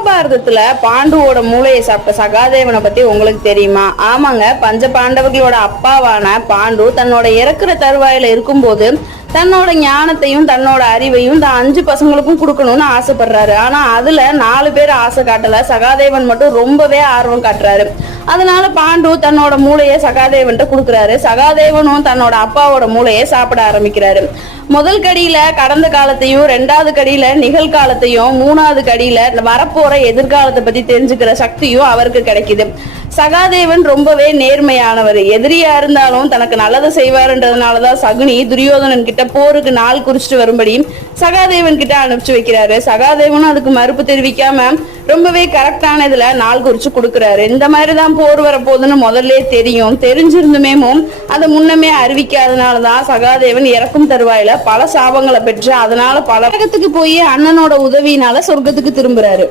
மகாபாரதத்துல பாண்டுவோட மூளையை சாப்பிட்ட சகாதேவனை பத்தி உங்களுக்கு தெரியுமா? ஆமாங்க, பஞ்ச பாண்டவர்களோட அப்பாவான பாண்டு தன்னோட இறக்குற தருவாயில இருக்கும்போது தன்னோட ஞானத்தையும் தன்னோட அறிவையும் தான் 5 பசங்களுக்கும் கொடுக்கணும்னு ஆசைப்படுறாரு. ஆனா அதுல 4 பேர் ஆசை காட்டல, சகாதேவன் மட்டும் ரொம்பவே ஆர்வம் காட்டுறாரு. அதனால பாண்டு தன்னோட மூளையை சகாதேவன்ட்ட கொடுக்குறாரு. சகாதேவனும் தன்னோட அப்பாவோட மூளையை சாப்பிட ஆரம்பிக்கிறாரு. முதல் கடியில கடந்த காலத்தையும், 2வது கடியில நிகழ்காலத்தையும், 3வது கடியில வரப்போற எதிர்காலத்தை பத்தி தெரிஞ்சுக்கிற சக்தியும் அவருக்கு கிடைக்குது. சகாதேவன் ரொம்பவே நேர்மையானவர். எதிரியா இருந்தாலும் தனக்கு நல்லதை செய்வாருன்றதுனாலதான் சகுனி துரியோதனன் கிட்ட போருக்கு நாள் குறிச்சிட்டு வரும்படி சகாதேவன் கிட்ட அனுப்பிச்சு வைக்கிறாரு. சகாதேவனும் அதுக்கு மறுப்பு தெரிவிக்காம ரொம்பவே கரெக்டான இதுல நாள் குறிச்சு கொடுக்குறாரு. இந்த மாதிரிதான் போர் வரப்போகுதுன்னு முதல்ல தெரிஞ்சிருந்துமேமும் அதை முன்னமே அறிவிக்காதனாலதான் சகாதேவன் இறக்கும் தருவாயில பல சாபங்களை பெற்று அதனால பல உலகத்துக்கு போய் அண்ணனோட உதவியினால சொர்க்கத்துக்கு திரும்புறாரு.